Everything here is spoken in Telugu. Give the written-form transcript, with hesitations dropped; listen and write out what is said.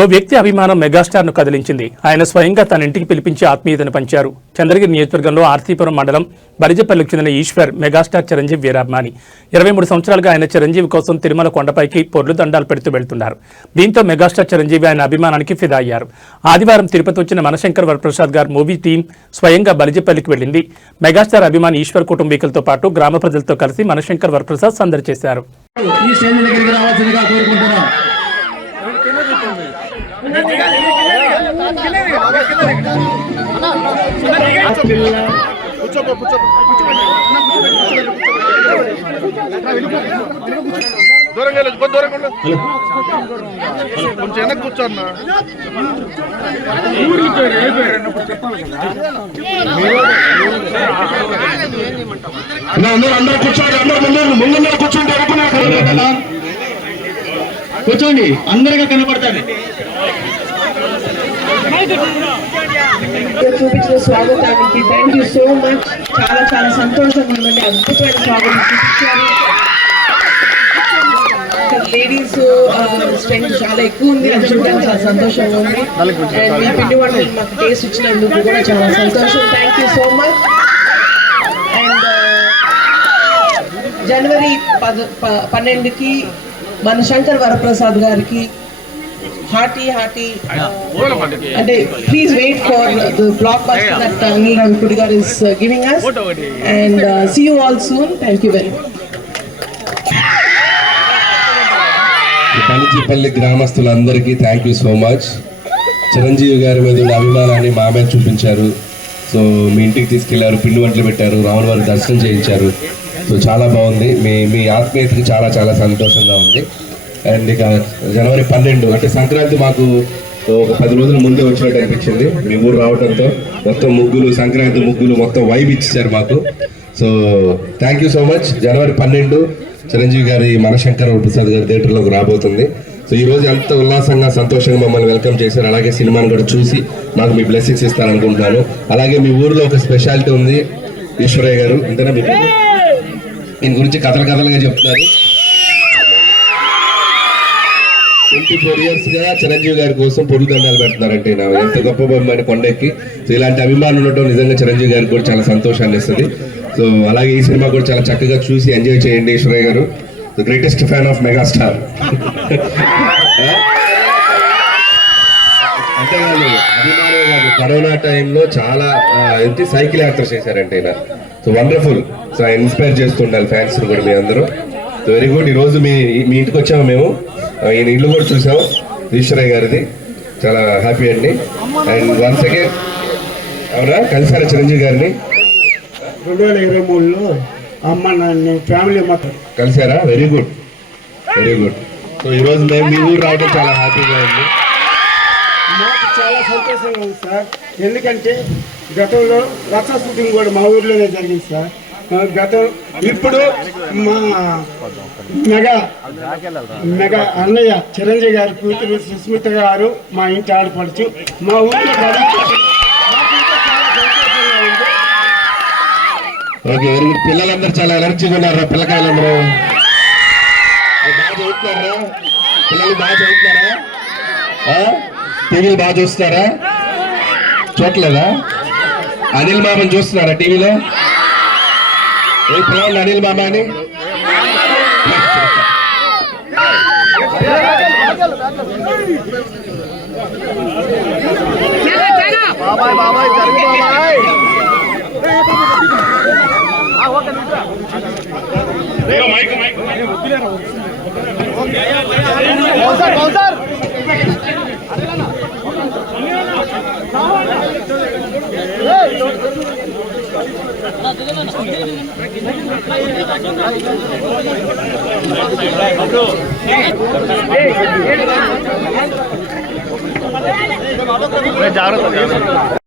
ఓ వ్యక్తి అభిమానం మెగాస్టార్ను కదిలించింది. ఆయన స్వయంగా తన ఇంటికి పిలిపించి ఆత్మీయతను పంచారు. చంద్రగిరి నియోజకవర్గంలో ఆర్సీపురం మండలం బరిజపల్లికి చెందిన ఈశ్వర్ మెగాస్టార్ చిరంజీవి వీరాభిమాని. 23 సంవత్సరాలుగా ఆయన చిరంజీవి కోసం తిరుమల కొండపైకి పొర్లు దండాలు పెడుతూ వెళ్తున్నారు. దీంతో మెగాస్టార్ చిరంజీవి ఆయన అభిమానానికి ఫిదా అయ్యారు. ఆదివారం తిరుపతి వచ్చిన మనశంకర్ వరప్రసాద్ గారు మూవీ టీం స్వయంగా బలిజపల్లికి వెళ్లింది. మెగాస్టార్ అభిమాని ఈశ్వర్ కుటుంబీకులతో పాటు గ్రామ ప్రజలతో కలిసి మనశంకర్ వరప్రసాద్ సందడి చేశారు. కొంచెం వెనక్కి కూర్చోన్నా. అందరూ కూర్చోండి, అందరూ ముందు కూర్చోండి, కూర్చోండి, అందరిగా కనపడతారు. చూపించిన స్వాగతానికి థ్యాంక్ యూ సో మచ్. చాలా చాలా సంతోషంగా ఉందండి. అద్భుతమైన స్వాగతం చూపించారు. లేడీస్ స్ట్రెంగ్త్ చాలా ఎక్కువ ఉంది. అది చూడడానికి చాలా సంతోషంగా ఉంది. అండ్ మీ పిండి వంటలు మాకు టేస్ట్ ఇచ్చినందుకు కూడా చాలా సంతోషం. Thank you so much. And జనవరి 12కి మన శంకర్ వరప్రసాద్ గారికి హార్టీ అంటే please wait for the blockbuster that Anil Ravipudu garu is giving us and see you all soon. Thank you very much. Balijapalli గ్రామస్తులందరికీ thank you so much. Chiranjeevi గారి మీద అభిమానాన్ని మా మీద చూపించారు. సో మీ ఇంటికి తీసుకెళ్లారు, పిండి వంటలు పెట్టారు, రాముల వారి దర్శనం చేయించారు. సో చాలా బాగుంది. మీ ఆత్మీయతకి చాలా చాలా సంతోషంగా ఉంది. అండ్ ఇక జనవరి 12 అంటే సంక్రాంతి మాకు ఒక 10 రోజుల ముందే వచ్చినట్టు అనిపించింది. మీ ఊరు రావడంతో మొత్తం ముగ్గులు, సంక్రాంతి ముగ్గులు మొత్తం వైబ్ ఇచ్చేసారు మాకు. So thank you so much. జనవరి 12 చిరంజీవి గారి మనశంకర్ ప్రసాద్ గారి థియేటర్లోకి రాబోతుంది. సో ఈ రోజు ఎంత ఉల్లాసంగా సంతోషంగా మమ్మల్ని వెల్కమ్ చేశారు. అలాగే సినిమాను కూడా చూసి మాకు మీ బ్లెస్సింగ్స్ ఇస్తారనుకుంటున్నాను. అలాగే మీ ఊరిలో ఒక స్పెషాలిటీ ఉంది, ఈశ్వరయ్య గారు అంతేనా? మీ దీని గురించి కథలుగా చెప్తున్నారు. 24 years గా చిరంజీవి గారి కోసం పొరుగు దండాలు పెడుతున్నారంటే నా ఎంత గొప్ప బొమ్మని కొండెక్కి. సో ఇలాంటి అభిమానులు ఉండటం నిజంగా చిరంజీవి గారికి కూడా చాలా సంతోషాన్ని ఇస్తుంది. సో అలాగే ఈ సినిమా కూడా చాలా చక్కగా చూసి ఎంజాయ్ చేయండి. ఈశ్వరయ్య గారు the greatest fan of megastar. అంతేకాదు అభిమానులు కాదు, కరోనా టైంలో చాలా సైకిల్ యాత్ర చేశారంటే ఈయన. So wonderful. సో ఇన్స్పైర్ చేస్తుండాలి ఫ్యాన్స్ కూడా మీ అందరూ. So very good. ఈరోజు మీ ఇంటికి వచ్చాము మేము. ఈయన ఇల్లు కూడా చూసాం, ఈశ్వరయ్య గారిది. చాలా హ్యాపీ అండి. అండ్ వన్స్ అగైన్ అవునా కలిసారా చిరంజీవి గారిని? 2023లో అమ్మ నాన్న ఫ్యామిలీ మొత్తం కలిసారా? Very good. సో ఈరోజు మేము మీ ఊరు రావడం చాలా హ్యాపీగా ఉంది. మాకు చాలా సంతోషంగా ఉంది సార్. ఎందుకంటే గతంలో రచ్చ షూటింగ్ కూడా మా ఊర్లోనే జరిగింది సార్. ఇప్పుడు మా మెగా అన్నయ్య చిరంజీవి గారి కూతురు సుస్మిత గారు మా ఇంటి ఆడపడుచు మా ఊళ్ళో ఓకే వెరీ గుడ్. పిల్లలందరూ చాలా ఎనర్జీగా ఉన్నారు. పిల్లకాయలందరూ బాగా చదువుతున్నారా? పిల్లలు బాగా చదువుతున్నారా? టీవీలు బాగా చూస్తున్నారా? చూడలేదా? అనిల్ మామని చూస్తున్నారా టీవీలో? ఏ పిల్లలు అనిల్ మామ అని బాబాయ్ జరుగు బాబాయ్. జాగ్రత్త.